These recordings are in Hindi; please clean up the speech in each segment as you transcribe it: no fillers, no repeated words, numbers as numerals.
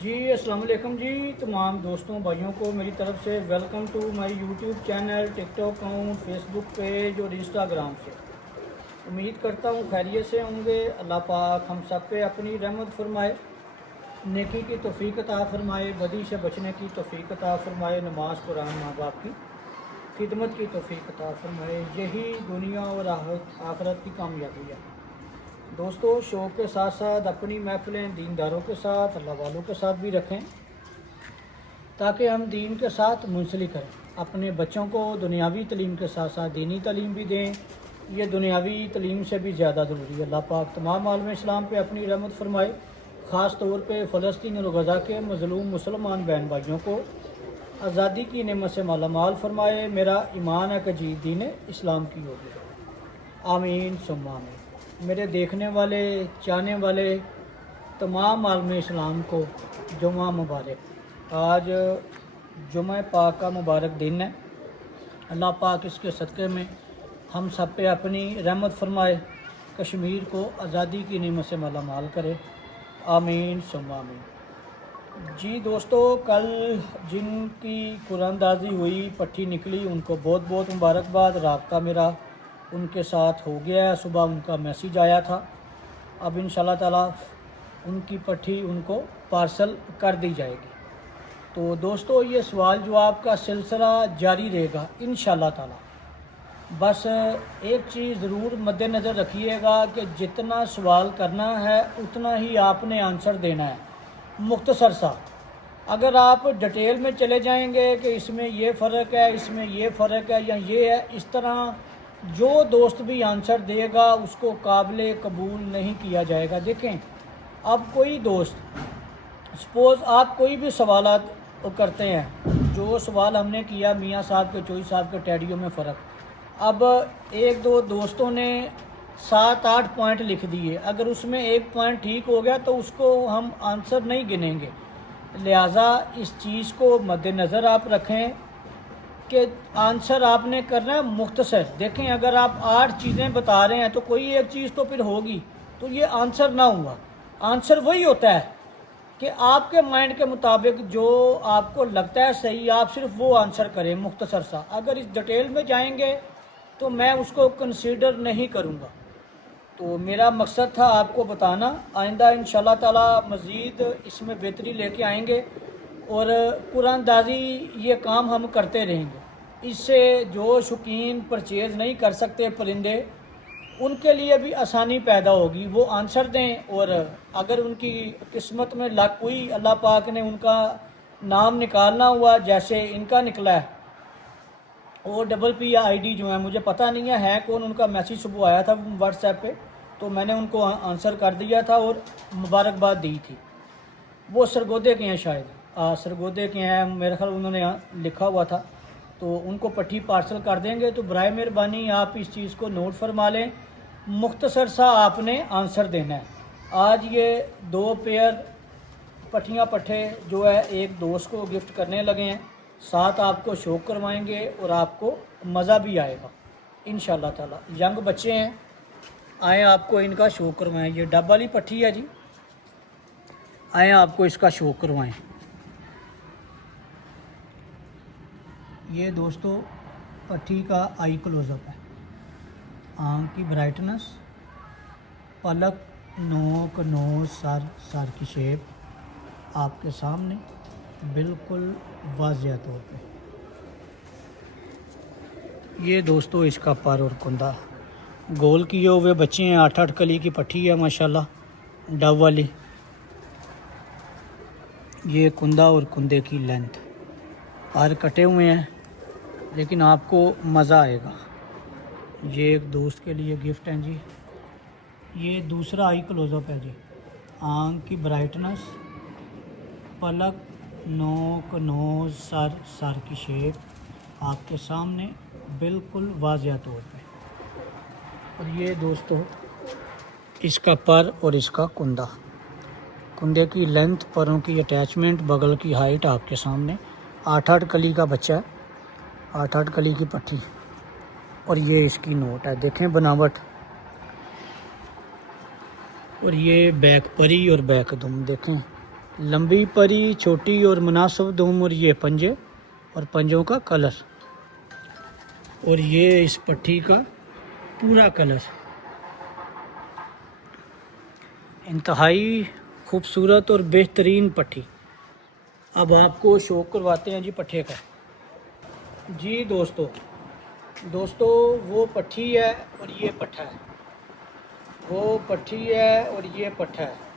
जी अस्सलाम वालेकुम जी। तमाम दोस्तों भाइयों को मेरी तरफ से welcome to my YouTube channel, TikTok account, Facebook page और इंस्टाग्राम से। उम्मीद करता हूँ खैरियत से होंगे। अल्लाह पाक हम सब पे अपनी रहमत फरमाए, नेकी की तौफीक अता फरमाए, बदी से बचने की तौफीक अता फरमाए, नमाज कुरान माँ बाप की खिदमत की तौफीक अता फरमाए। यही दुनिया और आखिरत की कामयाबी है। दोस्तों, शौक़ के साथ साथ अपनी महफ़िलें दीनदारों के साथ, अल्लाह वालों के साथ भी रखें ताकि हम दीन के साथ मुंसलिक करें। अपने बच्चों को दुनियावी तलीम के साथ साथ दीनी तलीम भी दें। ये दुनियावी तलीम से भी ज़्यादा ज़रूरी है। अल्लाह पाक तमाम आलम इस्लाम पे अपनी रहमत फरमाए, ख़ास तौर पे फ़लस्तीन और गज़ा के मज़लूम मुसलमान बहन भाइयों को आज़ादी की नेमत से मालामाल फरमाए। मेरा ईमान है कि जी दीन इस्लाम की होगी। आमीन सुम्मा आमीन। मेरे देखने वाले, चाहने वाले तमाम आलम इस्लाम को जुमा मुबारक। आज जुमा पाक का मुबारक दिन है। अल्लाह पाक इसके सदक़े में हम सब पे अपनी रहमत फरमाए, कश्मीर को आज़ादी की नेमत से मालामाल करे। आमीन सुम्मा आमीन। जी दोस्तों, कल जिनकी कुरानदाजी हुई, पट्टी निकली, उनको बहुत बहुत मुबारकबाद। राब्ता मेरा उनके साथ हो गया है। सुबह उनका मैसेज आया था। अब इंशाल्लाह ताला उनकी पट्टी उनको पार्सल कर दी जाएगी। तो दोस्तों, ये सवाल जवाब का सिलसिला जारी रहेगा इंशाल्लाह ताला। बस एक चीज़ ज़रूर मद्देनज़र रखिएगा कि जितना सवाल करना है उतना ही आपने आंसर देना है, मुख्तसर सा। अगर आप डिटेल में चले जाएंगे कि इसमें ये फ़र्क है, इसमें ये फ़र्क है या ये है, इस तरह जो दोस्त भी आंसर देगा उसको काबिल कबूल नहीं किया जाएगा। देखें, अब कोई दोस्त, सपोज़ आप कोई भी सवालात करते हैं, जो सवाल हमने किया मियाँ साहब के, चोई साहब के टैडियों में फ़र्क। अब एक दो दोस्तों ने 7-8 पॉइंट लिख दिए, अगर उसमें एक पॉइंट ठीक हो गया तो उसको हम आंसर नहीं गिनेंगे। लिहाजा इस चीज़ को मद्देनज़र आप रखें कि आंसर आपने करना है मुख्तसर। देखें, अगर आप 8 चीज़ें बता रहे हैं तो कोई एक चीज़ तो फिर होगी, तो ये आंसर ना हुआ। आंसर वही होता है कि आपके माइंड के मुताबिक जो आपको लगता है सही, आप सिर्फ वो आंसर करें मुख्तसर सा। अगर इस डिटेल में जाएंगे तो मैं उसको कंसीडर नहीं करूँगा। तो मेरा मकसद था आपको बताना। आइंदा इंशाल्लाह ताला मज़ीद इसमें बेहतरी लेके आएंगे और कुरानदाजी ये काम हम करते रहेंगे। इससे जो शौकीन परचेज़ नहीं कर सकते परिंदे, उनके लिए भी आसानी पैदा होगी। वो आंसर दें और अगर उनकी किस्मत में लक हुई, अल्लाह पाक ने उनका नाम निकालना हुआ, जैसे इनका निकला है OPP ID जो है, मुझे पता नहीं है कौन, उनका मैसेज सुबह आया था व्हाट्सएप पे, तो मैंने उनको आंसर कर दिया था और मुबारकबाद दी थी। वो सरगोदे के हैं, शायद सरगोदे के हैं मेरे ख्याल, उन्होंने लिखा हुआ था। तो उनको पट्टी पार्सल कर देंगे। तो बराए मेहरबानी आप इस चीज़ को नोट फरमा लें, मुख्तसर सा आपने आंसर देना है। आज ये 2 पेयर पट्टियाँ पट्टे जो है एक दोस्त को गिफ्ट करने लगे हैं, साथ आपको शौक़ करवाएंगे और आपको मज़ा भी आएगा इंशाल्लाह ताला। यंग बच्चे हैं, आए आपको इनका शौक़ करवाएं। ये डब वाली पट्टी है जी, आए आपको इसका शौक़ करवाएं। ये दोस्तों पट्टी का आई क्लोज़अप है, आँख की ब्राइटनेस, पलक, नोक, नोज, सर की शेप आपके सामने बिल्कुल वाज़िया तौर पे। ये दोस्तों इसका पर और कुंदा गोल किए हुए बच्चे हैं। 8-8 कली की पट्टी है माशाल्लाह, डब वाली। ये कुंदा और कुंदे की लेंथ, पर कटे हुए हैं लेकिन आपको मज़ा आएगा। ये एक दोस्त के लिए गिफ्ट हैं जी। ये दूसरा आई क्लोज़अप है जी, आँख की ब्राइटनेस, पलक, नोक, नोज, सर की शेप आपके सामने बिल्कुल वाज़िया तौर पे। और ये दोस्तों इसका पर और इसका कुंदा, कुंदे की लेंथ, परों की अटैचमेंट, बगल की हाइट आपके सामने। 8-8 कली का बच्चा है, 8-8 कली की पट्टी। और ये इसकी नोट है, देखें बनावट। और ये बैक परी और बैक दुम देखें, लंबी परी, छोटी और मुनासिब दुम, और ये पंजे और पंजों का कलर, और ये इस पट्टी का पूरा कलर। इंतहाई खूबसूरत और बेहतरीन पट्टी। अब आपको शौक करवाते हैं जी पट्टे का। जी दोस्तों वो पट्टी है और ये पट्टा है, वो पट्टी है और ये पट्टा है।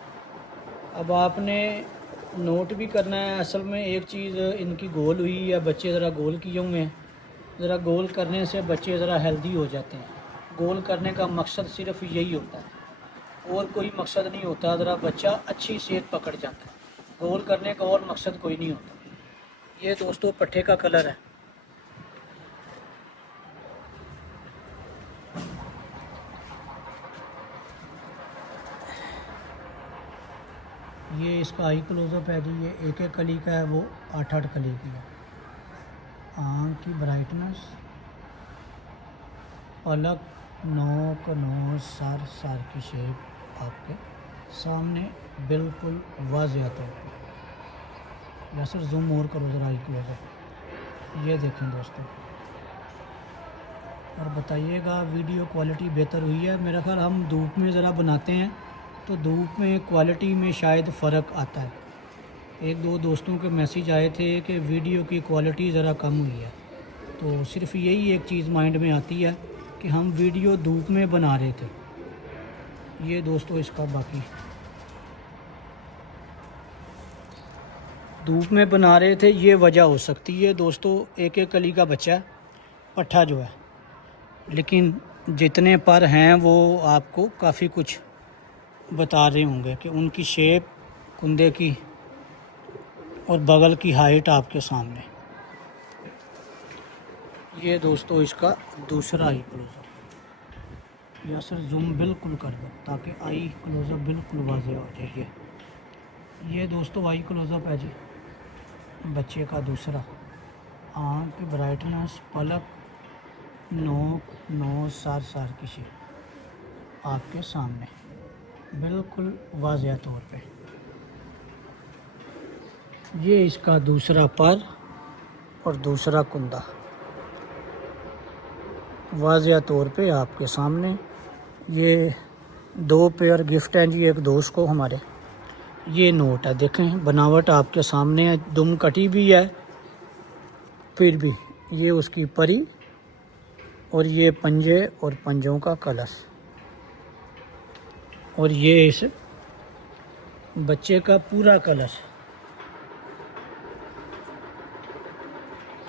अब आपने नोट भी करना है। असल में एक चीज़ इनकी गोल हुई है, बच्चे ज़रा गोल किए हुए हैं। ज़रा गोल करने से बच्चे ज़रा हेल्दी हो जाते हैं। गोल करने का मकसद सिर्फ यही होता है, और कोई मकसद नहीं होता। ज़रा बच्चा अच्छी सेहत पकड़ जाता है, गोल करने का और मकसद कोई नहीं होता। ये दोस्तों पट्टे का कलर है। ये इसका आई क्लोजअप है जी। ये एक एक कली का है, वो 8-8 कली की है। आँख की ब्राइटनेस, पलक, नोक, नोज, सर की शेप आपके सामने बिल्कुल वाज़ेह तौर पे। या सर जूम और करो ज़रा आई क्लोजअप। ये देखें दोस्तों, और बताइएगा वीडियो क्वालिटी बेहतर हुई है। मेरा ख्याल हम धूप में ज़रा बनाते हैं तो धूप में क्वालिटी में शायद फ़र्क आता है। एक दो दोस्तों के मैसेज आए थे कि वीडियो की क्वालिटी ज़रा कम हुई है, तो सिर्फ यही एक चीज़ माइंड में आती है कि हम वीडियो धूप में बना रहे थे। ये दोस्तों इसका बाकी धूप में बना रहे थे, ये वजह हो सकती है दोस्तों। एक एक कली का बच्चा है, पट्ठा जो है, लेकिन जितने पर हैं वो आपको काफ़ी कुछ बता रहे होंगे कि उनकी शेप, कुंदे की और बगल की हाइट आपके सामने। ये दोस्तों इसका दूसरा आई क्लोजअप। या सर जूम बिल्कुल कर दो ताकि आई क्लोजअप बिल्कुल वाज़ेह हो जाए। ये दोस्तों आई क्लोजअप है जी बच्चे का दूसरा। आँख की ब्राइटनेस, पलक, नोक, नोज, सर की शेप आपके सामने बिल्कुल वाज़ेह तौर पे। ये इसका दूसरा पर और दूसरा कुंदा वाज़ेह तौर पे आपके सामने। ये 2 पेयर गिफ्ट हैं जी एक दोस्त को हमारे। ये नोट है, देखें बनावट आपके सामने है। दुम कटी भी है, फिर भी ये उसकी परी, और ये पंजे और पंजों का कलर, और ये इस बच्चे का पूरा कलर।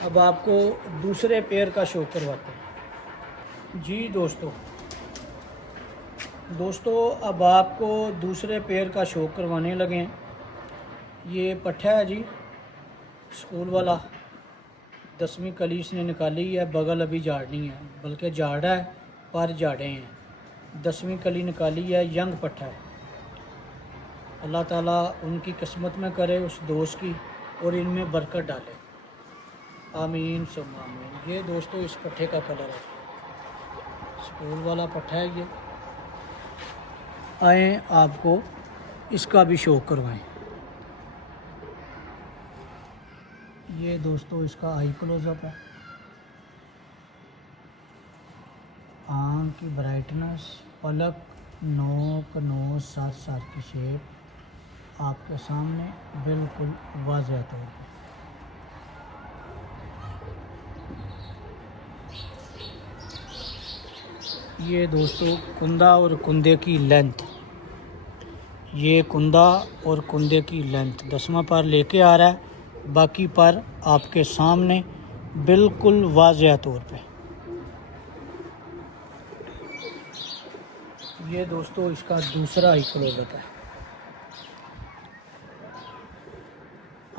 अब आपको दूसरे पेयर का शो करवाते हैं। जी दोस्तों अब आपको दूसरे पेयर का शो करवाने लगे हैं। ये पट्ठा है जी स्कूल वाला, 10वीं कली इसने निकाली है। बगल अभी झाड़नी है, बल्कि झाड़ा है, पर झाड़े हैं। 10वीं कली निकाली है, यंग पट्ठा है। अल्लाह ताला उनकी किस्मत में करे उस दोस्त की, और इनमें बरकत डाले, आमीन सुम्मा आमीन। ये दोस्तों इस पट्ठे का कलर है, स्कूल वाला पट्ठा है ये। आए आपको इसका भी शौक करवाएं। ये दोस्तों इसका आई क्लोजअप है। आँख की ब्राइटनेस, पलक, नोक, नोज, सर की शेप आपके सामने बिल्कुल वाज़ेह तौर पे। ये दोस्तों कुंदा और कुंदे की लेंथ, ये कुंदा और कुंदे की लेंथ 10वां पर लेके आ रहा है। बाकी पर आपके सामने बिल्कुल वाज़ेह तौर पे। ये दोस्तों इसका दूसरा आई क्लोजअप है।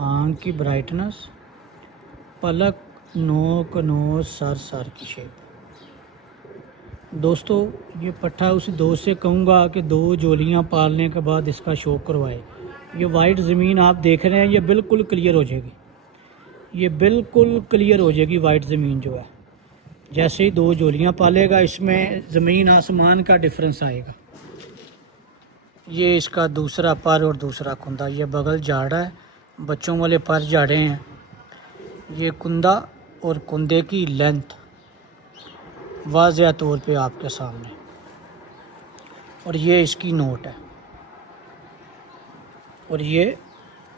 आँख की ब्राइटनेस, पलक, नोक, नोज, सर की शेप। दोस्तों ये पट्ठा उस दोस्त से कहूँगा कि 2 जोलियाँ पालने के बाद इसका शौक करवाए। ये वाइट ज़मीन आप देख रहे हैं, ये बिल्कुल क्लियर हो जाएगी, ये बिल्कुल क्लियर हो जाएगी वाइट ज़मीन जो है। जैसे ही 2 जोलियाँ पालेगा, इसमें ज़मीन आसमान का डिफरेंस आएगा। ये इसका दूसरा पर और दूसरा कुंदा। ये बगल झाड़ा है, बच्चों वाले पर झाड़े हैं। ये कुंदा और कुंदे की लेंथ वाज़ह तौर पे आपके सामने। और ये इसकी नोट है। और ये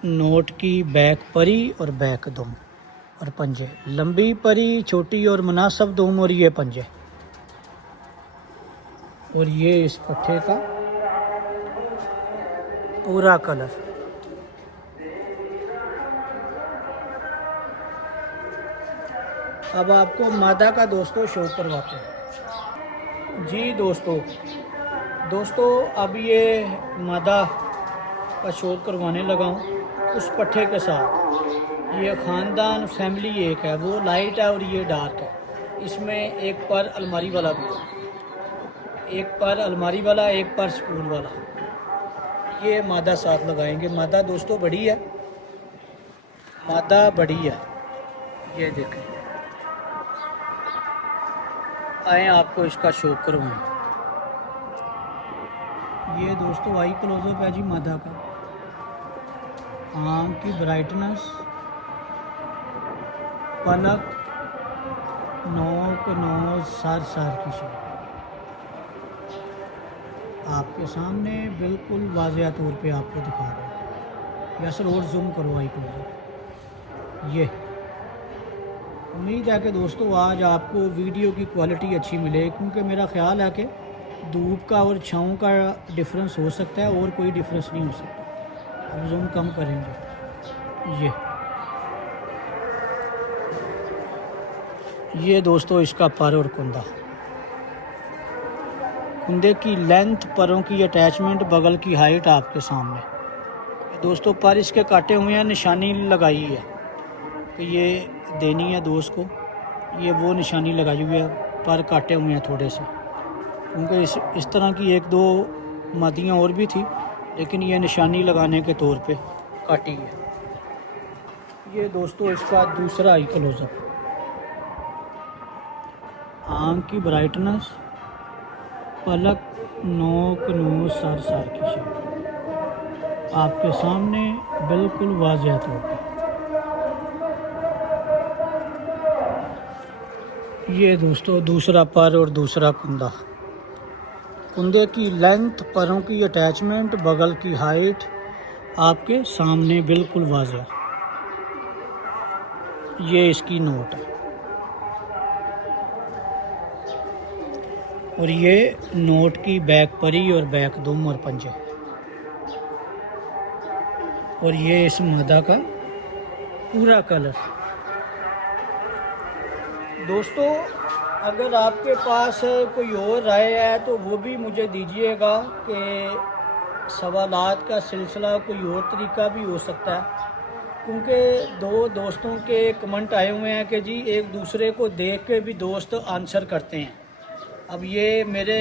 नोट की बैक परी और बैक दुम और पंजे। लंबी परी, छोटी और मुनासिब दुम और ये पंजे। और ये इस पट्टे का पूरा कलर। अब आपको मादा का दोस्तों शो करवाते हैं। जी दोस्तों अब ये मादा का शो करवाने लगा हूँ उस पट्टे के साथ। ये ख़ानदान फैमिली एक है, वो लाइट है और ये डार्क है। इसमें एक पर अलमारी वाला भी है, एक पर अलमारी वाला, एक पर स्कूल वाला। ये मादा साथ लगाएंगे। मादा दोस्तों बड़ी है, मादा बड़ी है। ये देखें, आए आपको इसका शो करवाएं। ये दोस्तों आई क्लोजअप है जी मादा का। आँख की ब्राइटनेस, पलक, नोक, नोज, सर की शेप आपके सामने बिल्कुल वाज़ह तौर पे आपको दिखा रहे हैं। यस और जूम करो आई क्लोजअप। ये उम्मीद है कि दोस्तों आज आपको वीडियो की क्वालिटी अच्छी मिले, क्योंकि मेरा ख्याल है कि धूप का और छाँव का डिफरेंस हो सकता है और कोई डिफरेंस नहीं हो सकता। अब जूम कम करेंगे। ये दोस्तों इसका पर और कुंदा। कुंदे की लेंथ, परों की अटैचमेंट, बगल की हाइट आपके सामने। दोस्तों पर इसके काटे हुए हैं, निशानी लगाई है कि ये देनी है दोस्त को। ये वो निशानी लगाई हुई है, पर काटे हुए हैं थोड़े से, क्योंकि इस तरह की एक दो मादियाँ और भी थी, लेकिन ये निशानी लगाने के तौर पे काटी है। ये दोस्तों इसका दूसरा आई क्लोजअप। आँख की ब्राइटनेस, पलक, नोक, नोज, सर की शेप आपके सामने बिल्कुल वाज़ह तौर पे। ये दोस्तों दूसरा पर और दूसरा कुंदा। कुंदे की लेंथ, परों की अटैचमेंट, बगल की हाइट आपके सामने बिल्कुल वाज़ह। ये इसकी नोट है। और ये नोट की बैक परी और बैक दुम और पंजे। और ये इस मादा का पूरा कलर। दोस्तों अगर आपके पास कोई और राय है तो वो भी मुझे दीजिएगा, कि सवालात का सिलसिला कोई और तरीका भी हो सकता है, क्योंकि दो दोस्तों के कमेंट आए हुए हैं कि जी एक दूसरे को देख के भी दोस्त आंसर करते हैं। अब ये मेरे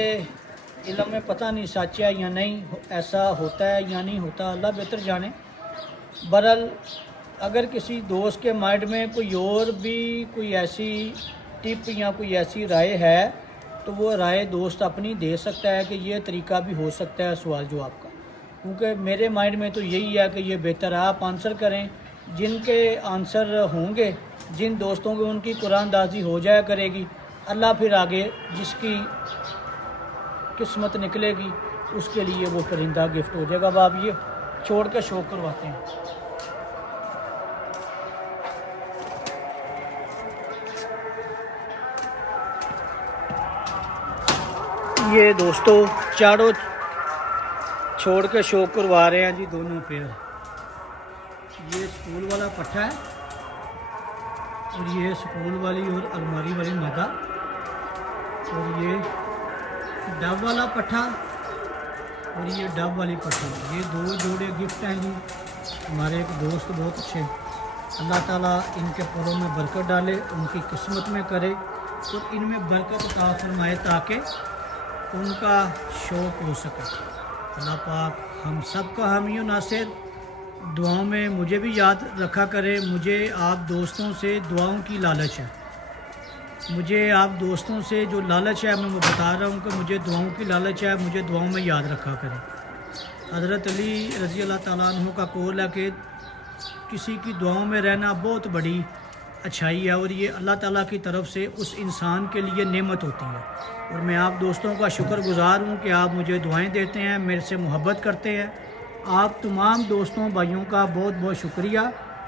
इल्म में पता नहीं सच है या नहीं, ऐसा होता है या नहीं होता, अल्लाह बेहतर जाने। बहरहाल अगर किसी दोस्त के माइंड में कोई और भी कोई ऐसी टिप या कोई ऐसी राय है तो वो राय दोस्त अपनी दे सकता है कि ये तरीका भी हो सकता है सवाल जवाब का, क्योंकि मेरे माइंड में तो यही है कि ये बेहतर है आप आंसर करें। जिनके आंसर होंगे, जिन दोस्तों की उनकी कुरानदाजी हो जाया करेगी, अल्लाह फिर आगे जिसकी किस्मत निकलेगी उसके लिए वो परिंदा गिफ्ट हो जाएगा। अब आप ये छोड़ के शो करवाते हैं। ये दोस्तों चारों छोड़ के शो करवा रहे हैं जी दोनों पेयर। ये स्कूल वाला पट्ठा है और ये स्कूल वाली और अलमारी वाली मादा, और ये डब वाला पट्ठा और ये डब वाली पट्ठा। ये दो जोड़े गिफ्ट हैं जी हमारे एक दोस्त बहुत अच्छे। अल्लाह ताला इनके परों में बरकत डाले, उनकी किस्मत में करे और इनमें बरकत अता फरमाए ताकि उनका शौक़ हो सके। अल्लाह पाक हम सब का हामी नासिर। दुआओं में मुझे भी याद रखा करे। मुझे आप दोस्तों से दुआओं की लालच है, मुझे आप दोस्तों से जो लालच है मैं वो बता रहा हूँ कि मुझे दुआओं की लालच है, मुझे दुआओं में याद रखा करें। हज़रत अली रज़ी अल्लाह ताला अन्हु का कौल है कि किसी की दुआओं में रहना बहुत बड़ी अच्छाई है और ये अल्लाह ताला की तरफ से उस इंसान के लिए नेमत होती है। और मैं आप दोस्तों का शुक्रगुज़ार हूँ कि आप मुझे दुआएं देते हैं, मेरे से मोहब्बत करते हैं। आप तमाम दोस्तों भाइयों का बहुत बहुत शुक्रिया।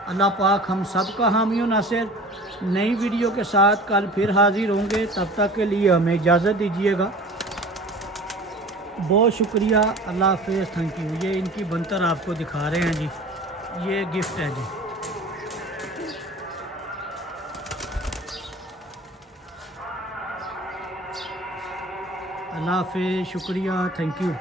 अल्लाह पाक हम सब का हामी और नासिर। नई वीडियो के साथ कल फिर हाज़िर होंगे, तब तक के लिए हमें इजाज़त दीजिएगा। बहुत शुक्रिया, अल्लाह हाफ़िज़, थैंक यू। ये इनकी बनतर आपको दिखा रहे हैं जी, ये गिफ्ट है जी। अल्लाह हाफ़िज़, शुक्रिया, थैंक यू।